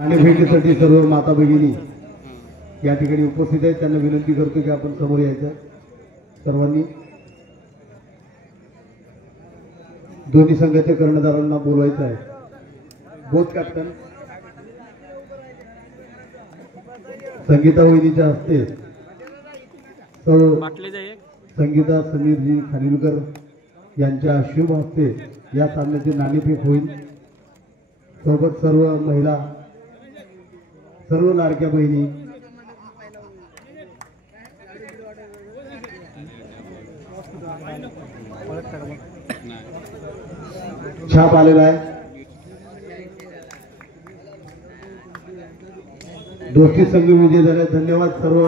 आणि भेटीसाठी सर्व माता भगिनी या ठिकाणी उपस्थित आहेत. त्यांना विनंती करतो की आपण समोर यायचं. सर्वांनी दोन्ही संघाच्या कर्णधारांना बोलवायचं आहे. बोथ कॅप्टन संगीता वहिनीच्या हस्ते संगीता समीरजी खानिलकर यांच्या शुभ हस्ते या सामन्याचे नाणेफेक होईल. सोबत सर्व महिला, सर्व लाडक्या बहिणी छाप आलेला आहे. दोस्ती संघ विजय झाले. धन्यवाद सर्व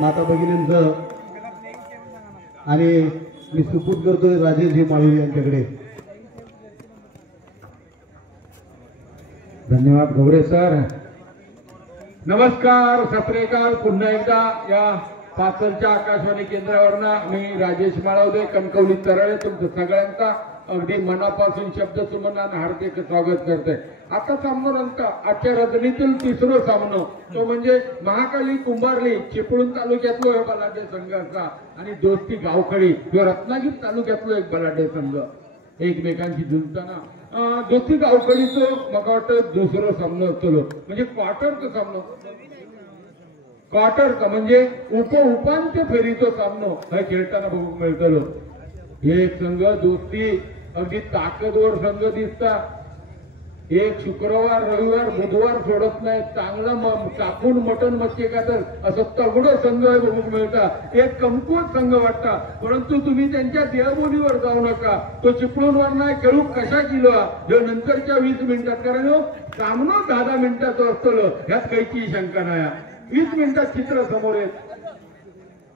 माता भगिनींचं. आणि मी सुपूत करतोय राजेशजी माळुरी यांच्याकडे. धन्यवाद गौरे सर. नमस्कार, सत श्री अकाल. पुन्हा एकदा या पाचलच्या आकाशवाणी केंद्रावरनं मी राजेश माळवदे, कणकवली तरळे तुमचं सगळ्यांचा अगदी मनापासून शब्दसुमनानं हार्दिक स्वागत करते. आता सामना रंगता आजच्या रजनीतील तिसरं सामनं, तो म्हणजे महाकाली कुंभारली चिपळूण तालुक्यातलो हे बलाढ्य संघ असा आणि दोस्ती गावखडी किंवा रत्नागिरी तालुक्यातलो एक बलाढ्य संघ एकमेकांशी झुंजताना दोस्ती गावखडीचं मला वाटतं दुसरं सामनं असतो, म्हणजे क्वार्टरचं सामनं. क्वार्टर का म्हणजे उपांत्य फेरीचं सामनं हे खेळताना बघू मिळतलो. एक संघ दोस्ती अगदी ताकदवर संघ दिसता. एक शुक्रवार, रविवार, बुधवार सोडत नाही. चांगला टाकून मटण मच्छी खातात असं तगडं संघ बघू मिळता. एक कमकुवत संघ वाटता, परंतु तुम्ही त्यांच्या देहबोलीवर जाऊ नका. तो चिपळूणवर नाही खेळू कशा किलो जो नंतरच्या 20 मिनिटात, कारण सामना 10 मिनिटाचं असतो ह्यात काहीची शंका नाही. 20 मिनिटात चित्र समोर येत.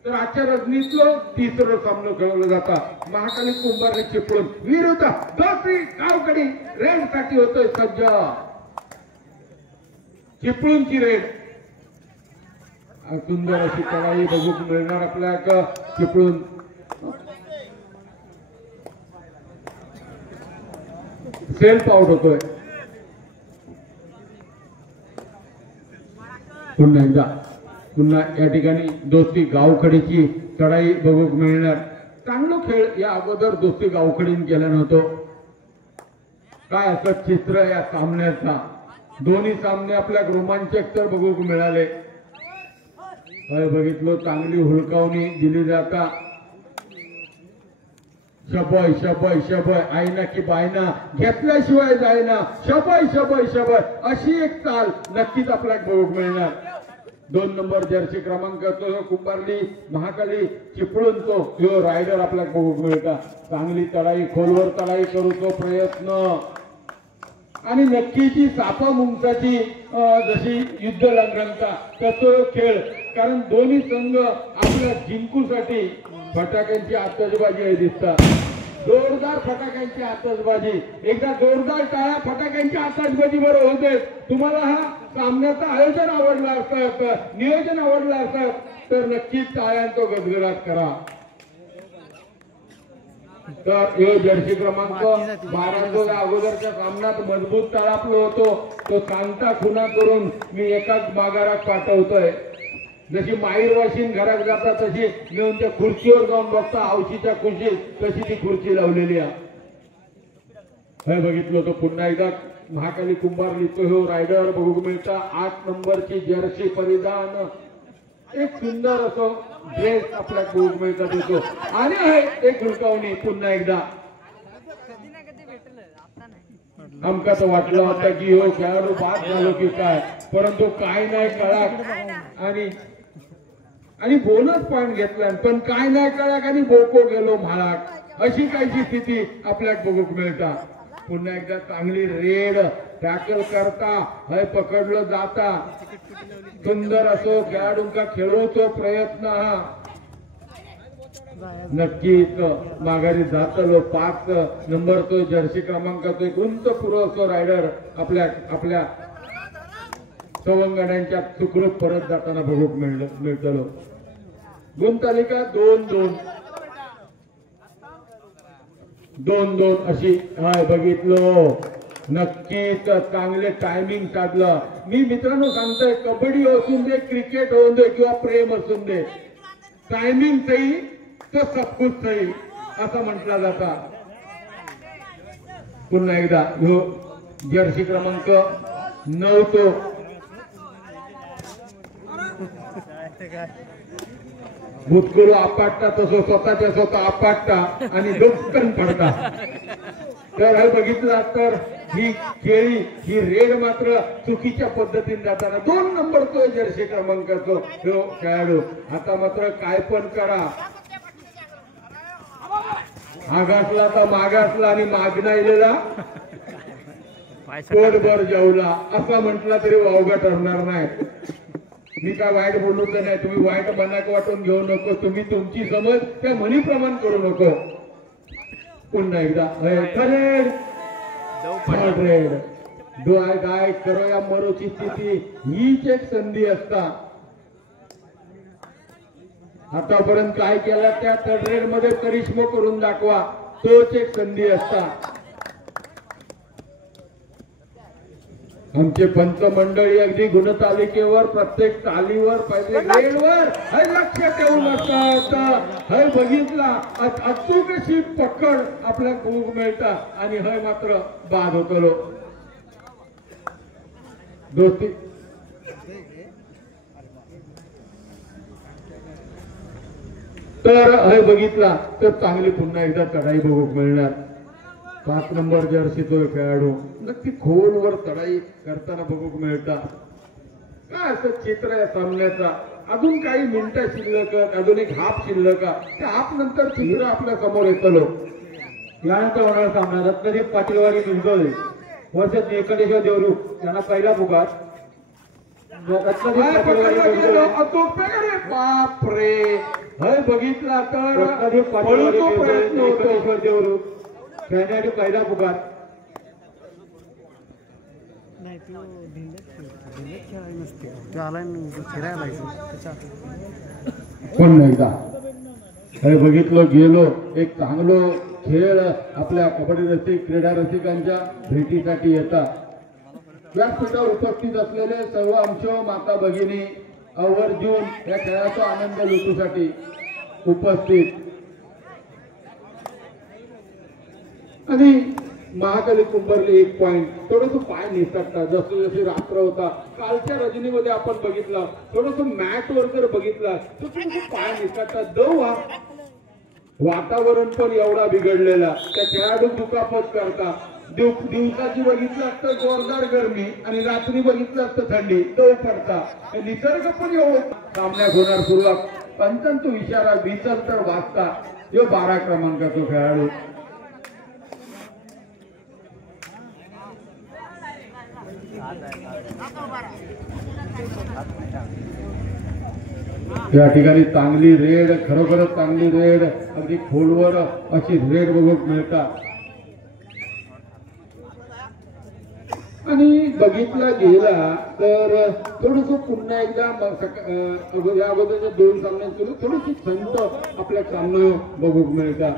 तर आजच्या रजनीतलं तिसरं सामनं खेळवलं जाता. महाकाली कुंभारली चिपळूण विरुद्ध दोस्ती गावखडी रेड साठी होतोय सज्ज. चिपळूणची रेड सुंदर अशी तळाई बघू मिळणार आपल्या चिपळूण. सेल्फ आउट होतोय. पुन्हा या ठिकाणी दोस्ती गावखडीची चढाई बघू मिळणार. चांगलं खेळ या अगोदर दोस्ती गावखडीने केला नव्हतो. काय असं चित्र या सामन्याचा. दोन्ही सामने आपल्या रोमांचक तर बघू मिळाले. बघितलं चांगली हुलकावणी दिली जाता. शबय शबय शबय आईना की बायना घेतल्याशिवाय जायना. शबय शबय शबय अशी एक चाल नक्कीच आपल्याला बघू मिळणार. 2 नंबर जर्सी क्रमांक तो कुंभारली महाकाली चिपळूण तो रायडर आपल्याला बघू मिळता. चांगली तळाई, खोलवर तळाई करू तो प्रयत्न आणि नक्कीची सापा मुंगसाची जशी युद्ध रंगता तसं खेळ. कारण दोन्ही संघ आपल्या जिंकूसाठी फटाक्यांची आतषबाजी आहे दिसतात. जोरदार फटाक्यांची आतषबाजी. एकदा जोरदार टाळ्या फटाक्यांची आतषबाजी बरोबर होते. तुम्हाला हा सामन्याचं आयोजन आवडलं असतं, नियोजन आवडलं असतं तर नक्कीच टाळ्यांचा गजगजाट करा. तर हे जर्सी क्रमांक 12 जो अगोदरच्या सामन्यात मजबूत तळापलो होतो तो सांगता खुना करून मी एकाच बागारात पाठवतोय. जशी माईर वाशीन घरात जाता तशी मिळून त्या खुर्चीवर जाऊन बसता औशीच्या खुर्चीत तशी ती खुर्ची लावलेली आहे. बघितलं होतं. पुन्हा एकदा महाकाली कुंभारली तो रायडर बघू मिळता. 8 नंबरची जर्सी परिधान, एक सुंदर असं ड्रेस आपल्या बघू मिळतात येतो. आणि आहे एक हुलकावणी पुन्हा एकदा. आमका तर वाटलं होतं की हो खेळाडू बाद झालो की काय, परंतु काय नाही कळा आणि बोनस पॉइंट घेतला पण काय नाही कळाक आणि बोको गेलो म्हाळाक अशी काहीची स्थिती आपल्याला बघू मिळता. पुन्हा एकदा चांगली रेड टॅकल करता हय पकडलं जाता. सुंदर असो खेळाडूंका खेळवतो प्रयत्न हा नक्कीच माघारी जातलो. 5 नंबर तो जर्सी क्रमांक तो एक उंच पुरो असो रायडर आपल्या सवंगड्यांच्या सुखरूप परत जाताना बघू मिळतलो. गुण तालिका 2-2 अशी बघितलो. नक्कीच चांगले टायमिंग साधलं मी मित्रांनो सांगतोय, कबड्डी असून दे, क्रिकेट होऊन दे किंवा प्रेम असून दे, टायमिंग सही तो सब कुछ सही असं म्हटलं जाता. पुन्हा एकदा ह्यो जर्सी क्रमांक 9 तो भूतकुरू आपटता तसं स्वतःच्या स्वतः आपटता आणि डोक्कन पडता. तर हे बघितलं तर ही खेळी ही रेड मात्र चुकीच्या पद्धतीने जाताना 2 नंबर तो जर्सी क्रमांकाचा तो खेळाडू. आता मात्र काय पण करा, आगासला तर मागासला आणि मागणाईला पोटभर जेवला असं म्हटलं तरी वावगा ठरणार नाही. मी काय वाईट बोलू तर नाही, तुम्ही वाईट मनाक वाटून घेऊ नको, तुम्ही तुमची समज त्या म्हणीप्रमाणे करू नको. पुन्हा एकदा रेड काय करो या मरोची स्थिती हीच एक संधी असता. आतापर्यंत काय केलं त्या रेड मध्ये करिश्मा करून दाखवा, तोच एक संधी असता. आमचे पंत मंडळी अगदी गुणतालिकेवर प्रत्येक तालीवर पहिले रेडवर हे लक्ष ठेवून असतात. हे बघितला अचूक अशी पकड आपल्या भूक मिळता आणि हे मात्र बाद होतो दोस्ती. तर हे बघितला तर चांगली पुन्हा एकदा चढाई बघूक मिळणार. 5 नंबर जर्सी तो खेळाडू नक्की खोलवर चढाई करताना बघूक मिळता. काय असं चित्र या सामन्याचा. अजून काही मिनिटं शिल्लक, अजून एक हाफ शिल्लक, त्या हाफ नंतर चित्र आपल्या समोर येतलो. यानंतर होणारा सामना रत्नदीप पाटीलवाडी निंदोळे वर्षात एकटेश्वर देवरूख यांना पहिला पुकार. रत्नदीप पाटीलवाडी निंदोळे बापरे हे बघितला तर रत्नदीप पाटीलवाडी प्रयत्न होतो. एकटेश्वर देवरूख खेळण्यासाठी पहिला पुकार. पुन्हा एकदा हे बघितलं गेलो एक चांगलो खेळ आपल्या कबड्डी रसिक क्रीडा रसिकांच्या भेटीसाठी येतात. व्यासपीठावर उपस्थित असलेले सर्व आमच्या माता भगिनी आवर्जून या खेळाचा आनंद लुटूसाठी उपस्थित. आणि महाकाली कुंभरली 1 पॉइंट थोडस पाय निसटतात. जसं जशी रात्र होता कालच्या रजनीमध्ये आपण बघितलं, थोडस मॅट वर जर बघितला तर थोडस पाय निसटतात. वातावरण पण एवढा बिघडलेला, त्या खेळाडू दुखापत करता. दिवसाची बघितलं असतं जोरदार गरमी आणि रात्री बघितलं असतं थंडी, दव पडता. निसर्ग पण एवढं सामन्यात होणार सुरुवात. पंचांचा इशारा दिसल तर वाचता. जो 12 क्रमांकाचा खेळाडू या ठिकाणी चांगली रेड, खरोखरच चांगली रेड, अगदी खोलवर अशी रेड बघूक मिळतात. आणि बघितला गेला तर थोडस पुन्हा एकदा या अगोदरच्या 2 सामन्यांत थोडीशी संत आपल्या सामने बघूक मिळतात.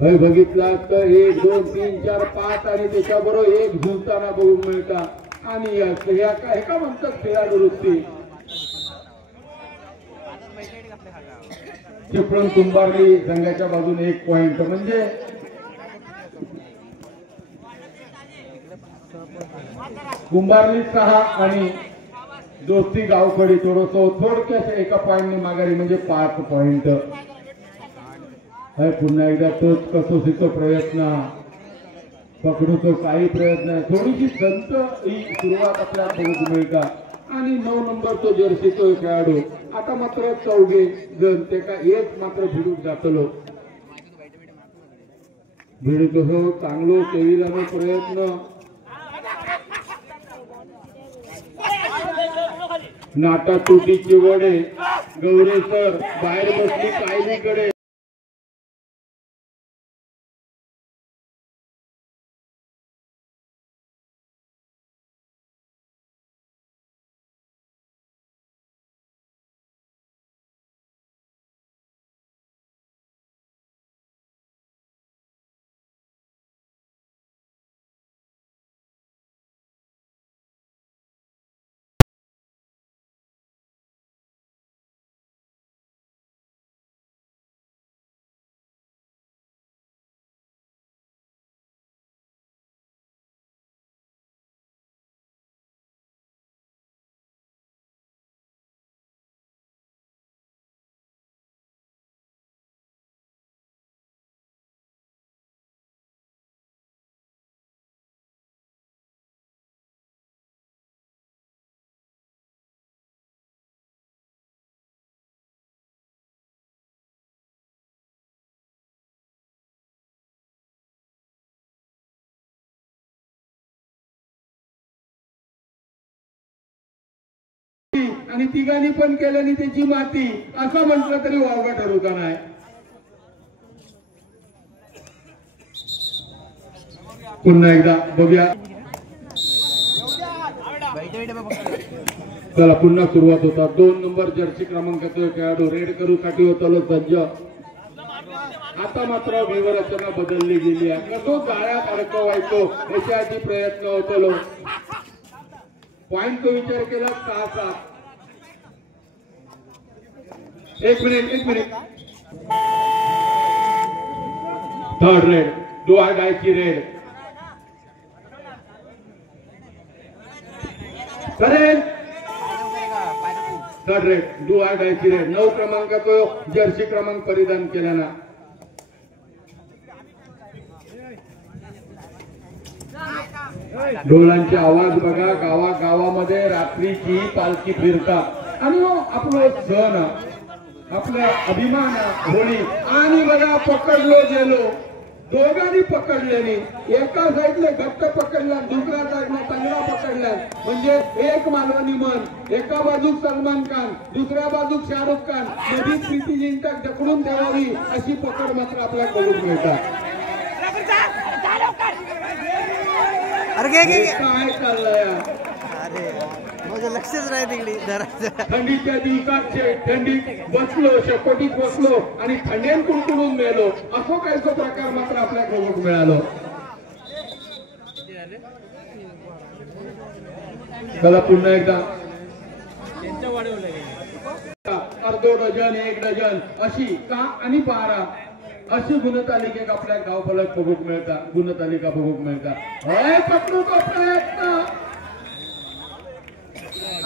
हे बघितला तर 1 2 3 4 5 आणि त्याच्याबरोबर 1 झुलताना बघूक मिळतात. आणि एका म्हणतात खेळाडू वृत्ती. चिपळूण कुंभारली संघाच्या बाजूने 1 पॉइंट म्हणजे कुंभारली 6 आणि दोस्ती गावखडी थोडक्यात एका पॉइंटने माघारी म्हणजे 5 पॉइंट. पुन्हा एकदा तोच कसोशीचा प्रयत्न, पकडूचो काही प्रयत्न आहे. थोडीशी संत ही सुरुवात आपल्याला बघूक मिळतात. आणि 9 नंबर तो जर्सी तो खेळाडू. आता मात्र 4 जण ते का एक मात्र भिडूक जातलो. भिडतो हो चांगलो केविलानो प्रयत्न. नाटा तुटीची वडे गौरे सर बाहेर बसली कायलीकडे. आणि तिघांनी पण केल्याने त्याची माती असं म्हटलं तरी वावगा ठरवता नाही. पुन्हा एकदा बघूया. चला पुन्हा सुरुवात होता. 2 नंबर जर्सी क्रमांकाचा खेळाडू रेड करू साठी होता सज्ज. आता मात्र व्यूहरचना बदलली गेली आहे. कसो जाळ्यात अडकवायचो याच्यासाठी प्रयत्न होतो. पॉइंट तो विचार केला 6-7. एक minute. Third raid do or डायची रेड करेल. थर्ड रेड डू आर डायची रेड 9 क्रमांकाचा जर्सी क्रमांक परिधान केल्याना. ढोलांचे आवाज बघा. गावागावामध्ये रात्रीची पालखी फिरतात आणि आपलं सण आपला अभिमान होळी. आणि बघा पकडलो गेलो. दोघांनी पकडल्याने एका साईडला घट्ट पकडला दुसऱ्या साईडला चांगला पकडला. म्हणजे एक मालवणी मन एका बाजूक सलमान खान दुसऱ्या बाजूक शाहरुख खान मध्ये प्रीती जिंटा ढकलून द्यावी अशी पकड मात्र आपल्याला बघून मिळतात. काय चाललंय लक्षच नाही तिकडे. थंडीच्या दिवसात थंडीत बसलो शेकोटीत बसलो आणि थंडीत कुडकुडून मेलो असो काय तो प्रकार मात्र आपल्याला बघून मिळालो. चला पुन्हा एकदा अर्धो डझन 1 डझन अशी का आणि 12 अशी गुणतालिकेक आपल्या गावफलक बघूक मिळतात. गुणतालिका बघूक मिळतात. पकडू तो प्रयत्न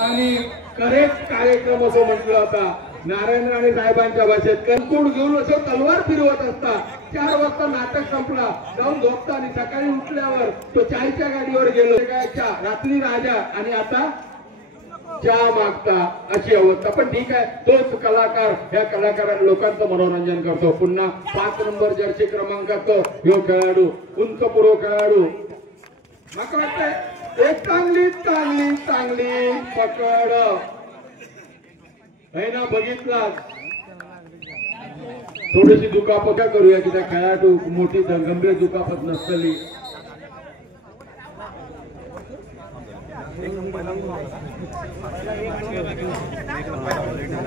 आणि करेक्ट कार्यक्रम असं म्हटलं होता. नारायण राणे साहेबांच्या भाषेत कणकुड घेऊन असं तलवार फिरवत असता. 4 वाजता नाटक संपला. जाऊन झोपता आणि सकाळी उठल्यावर तो चायच्या गाडीवर गेलो. रात्री राजा आणि आता चहा मागता अशी अवस्था. पण ठीक आहे तोच कलाकार ह्या कलाकार लोकांचं मनोरंजन करतो. पुन्हा 5 नंबर जर्सी क्रमांकाचा ह्यो खेळाडू उंच पुरो खेळाडू मला वाटतंय एक चांगली पकड आहे ना. बघितला थोडीशी दुखापत करूया की त्या खेळाडू मोठी गंभीर दुखापत नसतली.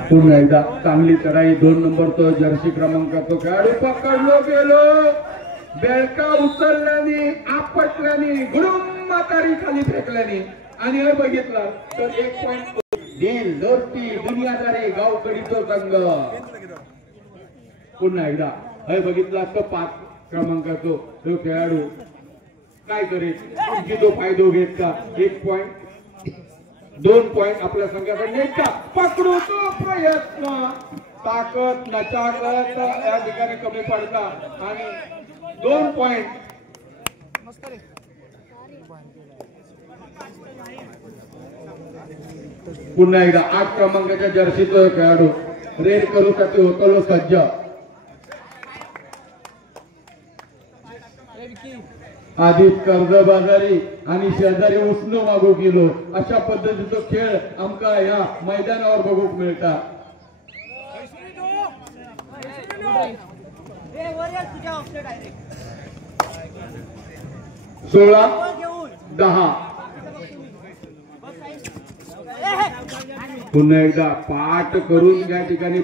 पुन्हा एकदा चांगली चढाई 2 नंबरचा जर्सी क्रमांकाचा खेळाडू पकडलो गेलो. बेळका उचलल्याने आपटल्याने गुरुम म्हातारी खाली फेकल्याने आणि हे बघितला तर 1 पॉइंट दिल दोस्ती दुनियादारी गावकडीचा संघ. पुन्हा एकदा हे बघितला तर 5 क्रमांकाचा तो खेळाडू काय करेल तुमची तो फायदा घेत का. 1 पॉइंट 2 पॉइंट आपल्या संघाकडे नेता. पकडू तो प्रयत्न ताकद नचाकत या ठिकाणी कमी पडतात आणि 2 पॉइंट. पुन्हा एकदा 8 क्रमांकाच्या जर्सीचा खेळाडू रेड करू साठी होतो सज्ज. आधीच कर्जबाजारी आणि शेजारी उसणं मागू गेलो अशा पद्धतीचा खेळ आमका या मैदानावर बघूक मिळतात. 16-10 पुन्हा एकदा पाठ करून या ठिकाणी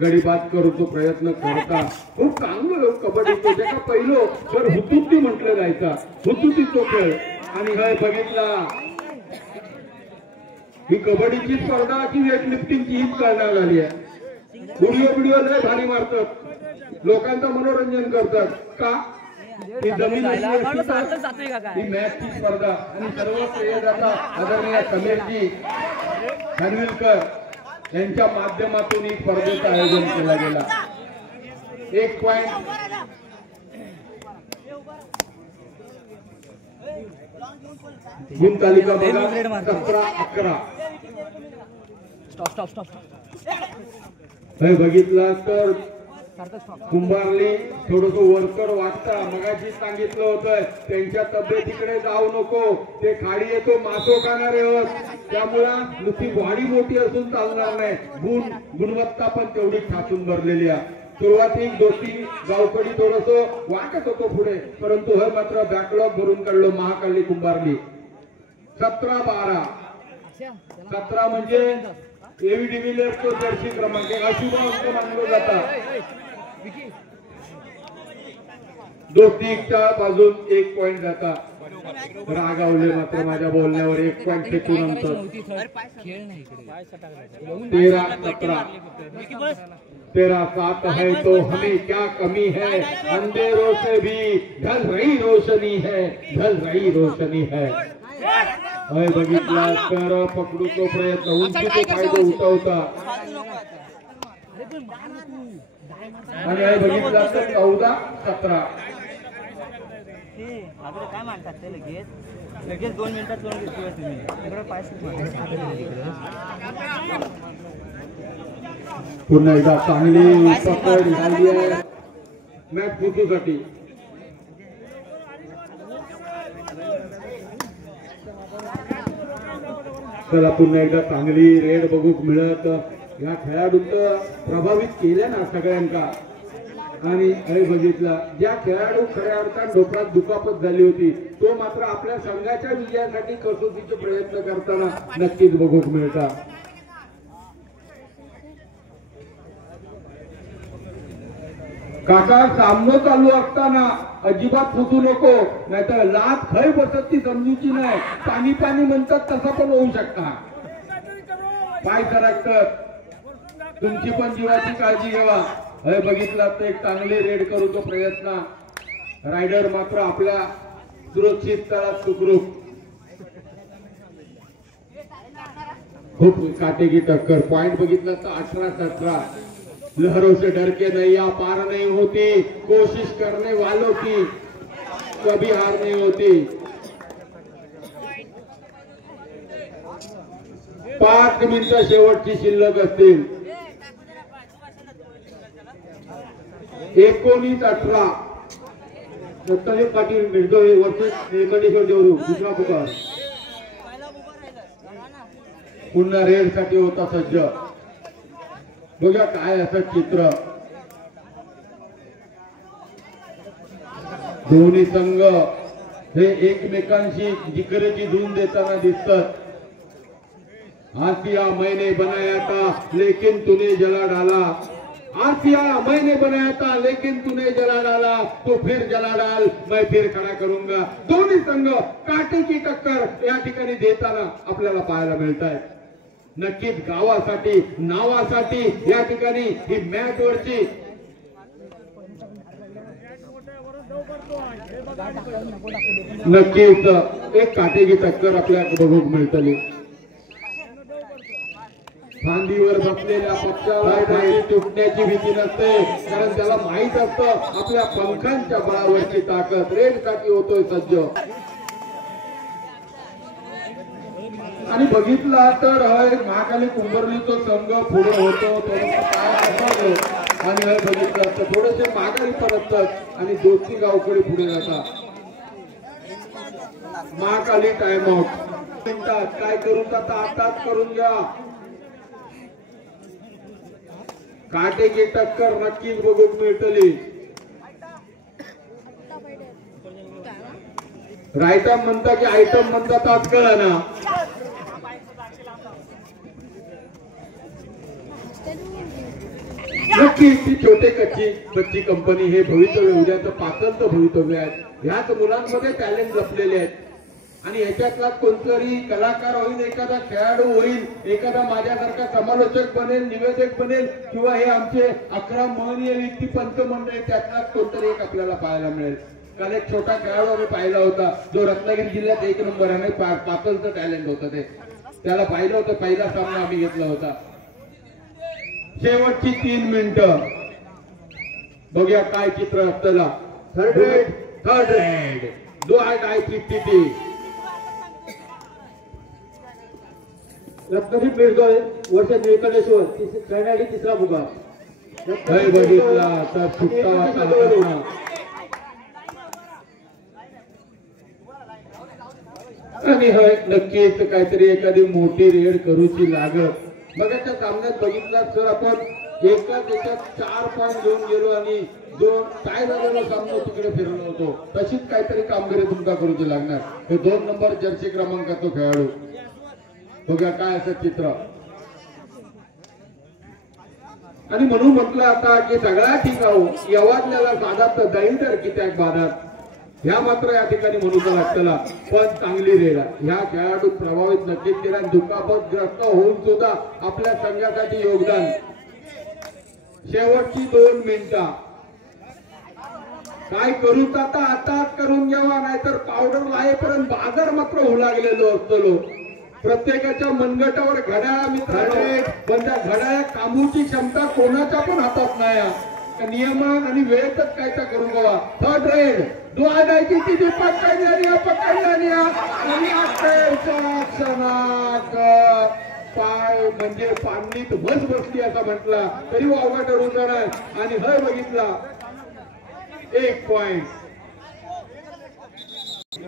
गडीबाद करूचा प्रयत्न करतात. खूप चांगलं कबड्डी ज्याला पहिलो तर हुतुती म्हटलं जायचा. हुतुती तो खेळ आणि हे बघितला ही कबड्डीची स्पर्धा की वेटलिफ्टिंगची हीच करण्यात आली आहे. व्हिडिओ लय भारी मारतात लोकांचं मनोरंजन करतात का. ही जमीन ही मॅचची स्पर्धा आणि सर्व श्रेय जाता आदरणीय समीरजी खानविलकर यांच्या माध्यमातून ही स्पर्धेचं आयोजन केला गेला. 1 पॉइंट. गुण तालिका बघा 17-11. हे बघितलं तर कुंभारली थोडस वरकर वाटता. मगाशी सांगितलं होतं त्यांच्या तब्येतीकडे जाऊ नको ते खाडी येतो मासो खाणारे होत त्यामुळं नुसती बॉडी मोठी असून चालणार नाही, गुणवत्ता पण तेवढी ठासून भरलेली आहे. सुरुवातीक 2-3 गावकडी थोडस वाटत होतो पुढे, परंतु हे मात्र बॅकलॉग भरून काढलो महाकाली कुंभारली. 17-12 17 म्हणजे एव्ही डिव्हिलियर्स तो जर्सी क्रमांक अशुभ अंक मानला जाता. दोस्तीच्या बाजून 1 पॉइंट जाता. रागावले मात्र माझ्या बोलण्यावर 1 पॉइंट फेकून नंतर 13-17 13-7 है तो हमें क्या कमी है, अंधेरों से भी ढल रही रोशनी है, ढल रही रोशनी है. बघितला तर पकडू तो प्रयत्न, उंची तो फायदा उठवता आणि बघितला तर 14-17 काय म्हणतात ते लगेच 2 मिनिटात तुम्ही पुन्हा एकदा चांगली पकड झाली आहे मॅच जिंकण्यासाठी. चला पुन्हा एकदा चांगली रेड बघूक मिळत. या खेळाडूंचं प्रभावित केल्या ना सगळ्यांका. आणि अरे बघितला ज्या खेळाडू खऱ्या अर्थात डोक्यात दुखापत झाली होती तो मात्र आपल्या संघाच्या विजयासाठी कसोटीचे प्रयत्न करताना नक्कीच बघूक मिळतात. काका सामनो चालू असताना अजिबात फुटू नको, नाहीतर लात खय बसत ती समजूची नाही. पाणी पाणी म्हणतात तसा पण होऊ शकता. पाय सरकतात, तुमची पण जीवाची काळजी घ्यावा. हे बघितला तर एक चांगले रेड करूचा प्रयत्न. रायडर मात्र आपल्या सुरक्षित स्थळात सुखरूप. खूप काटेकी टक्कर. पॉइंट बघितला तर 18-17. लहरों से डर के नैया पार नहीं होती, कोशिश करने वालों की कभी हार नहीं होती. 5 मिनिटं शेवटची शिल्लक असतील. 19-18 दत्ताजी पाटील मिळतोय वर्सेस निळकंठेश्वर देवरू. दुसरा पुकार पुन्हा रेड साठी होता सज्ज. बघा काय असं चित्र. दोन्ही संघ हे एकमेकांशी जिकरीची धून देताना दिसतात. आसिया मैंने बनाया था लेकिन तूने जला डाला, आसिया मैंने बनाया था लेकिन तूने जला डाला, तो फिर जला डाल मैं फिर खड़ा करूंगा. दोन्ही संघ काटेची टक्कर या ठिकाणी देताना आपल्याला पाहायला मिळत आहे. नक्कीच गावासाठी नावासाठी या ठिकाणी ही मॅच वरची नक्कीच एक काटेची टक्कर आपल्याला बघूक मिळतली. फांदीवर बसलेल्या पक्षाला तुटण्याची भीती नसते, कारण त्याला माहित असतं आपल्या पंखांच्या बळावरची ताकद. रेड साठी होतोय सज्ज. आणि बघितला तर महाकाली कुंभरलीचा संघ पुढे होतो आणि बघितलं तर थोडेसे माघारी परततात आणि दोस्ती गावकडे पुढे जातात. Mahakali time out. काय करून जाता आताच करून घ्या. काटेची टक्कर नक्कीच बघूक मिळतली. रायटम म्हणता की आयटम म्हणतात आज कळा ना. नक्कीच ती छोटे कच्ची कंपनी हे भवितव्य उद्याचं पातळचं भवितव्य आहे. ह्याच मुलांमध्ये टॅलेंट जपलेले आहेत आणि ह्याच्यातला कोणतरी कलाकार होईल, एखादा खेळाडू होईल, एखादा माझ्यासारखा समालोचक बनेल, निवेदक बनेल, किंवा हे आमचे 11 महनीय व्यक्ती पंच मंडळ त्यातला कोणतरी एक आपल्याला पाहायला मिळेल. काल एक छोटा खेळाडू आम्ही पाहिला होता जो रत्नागिरी जिल्ह्यात 1 नंबर आहे. पातळचं टॅलेंट होतं ते. त्याला पाहिलं होतं. पहिला सामना आम्ही घेतला होता. शेवटची 3 मिनिटं बघूया काय चित्र असतं. थर्ड रेड जो आहे काय 50 रत्नागिरी मिळतोय वर्ष निळकंठेश्वर खेळण्यासाठी तिसरा पुकार. बघितला तर सुट्टा वाटा आणि होय नक्कीच काहीतरी एखादी मोठी रेड करूची लागत. मग त्या सामन्यात बघितला सर आपण एका त्याच्यात 4 पॉईंट घेऊन गेलो आणि जो काय झालेला सामना तिकडे फिरलो होतो. तशीच काहीतरी कामगिरी तुमका करूची लागणार. हे 2 नंबर जर्सी क्रमांकाचा खेळाडू बघा काय असं चित्र. आणि म्हणून म्हटलं आता की सगळ्या ठिकाणी यवाजल्याला साधात जाईल तर कित्याक बाधात ह्या मात्र या ठिकाणी म्हणूचा लागतला. पण चांगली रेड ह्या खेळाडू प्रभावित नक्कीच केला. दुखापतग्रस्त होऊन सुद्धा आपल्या संघासाठी योगदान. शेवटची 2 मिनिटं काय करू आता आताच करून घ्यावा नाहीतर पावडर लायपर्यंत बाजार मात्र होऊ लागलेलो असतो. प्रत्येकाच्या मनगटावर घड्याळ मित्रांनो, पण त्या घड्याळ कामूची क्षमता कोणाच्या पण हातात नाही. नियमन आणि वेळेतच काय तर करून घ्यावा. थर्ड रेड दुआ द्यायची ती पकडली आणि अखेरच्या क्षणात पाय म्हणजे पाणीत बस बसली असं म्हटला तरी वावगा ठरून जाणार. आणि हय बघितला 1 पॉइंट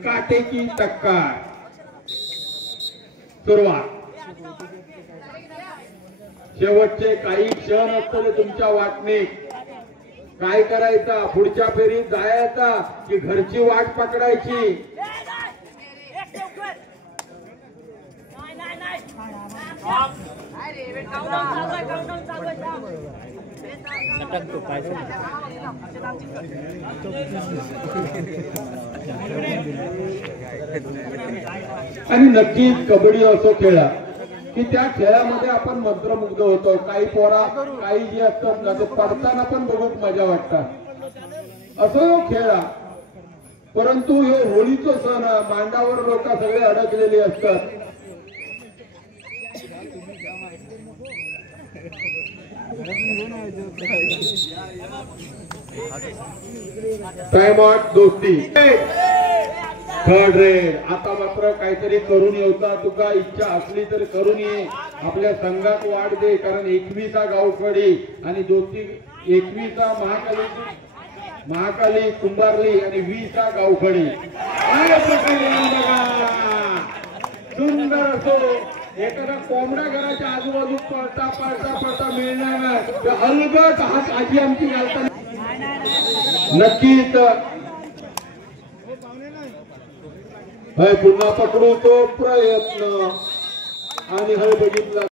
काटेकी टक्कर. सुरुवात शेवटचे काही क्षण असतात तुमच्या वाटणे. काय करायचा पुढच्या फेरीत जायचा की घरची वाट पकडायची. आणि नक्कीच कबड्डी असो खेळा की त्या खेळामध्ये आपण मंत्रमुग्ध होतो. काही पोरा काही जे असतात ना ते पडताना पण बघून मजा वाटतात असो खेळा. परंतु हे होळीचं सण मांडावर लोक सगळे अडकलेले असतात. टाइम आउट दोस्ती. थर्ड रेड आता मात्र काहीतरी करून येऊता. तुका इच्छा असली तर करून ये. आपल्या संघात वाढ दे कारण 21 गावखडी आणि 21 महाकाली कुंभारली आणि 20 गावखडी. सुंदर असो एखादा कोंबडा घराच्या आजूबाजू पळता पळता पळता मिळणार नाही. अलगट हात आजी आमची घालताना नक्कीच पुन्हा पकडू तो प्रयत्न आणि हळ बघितला.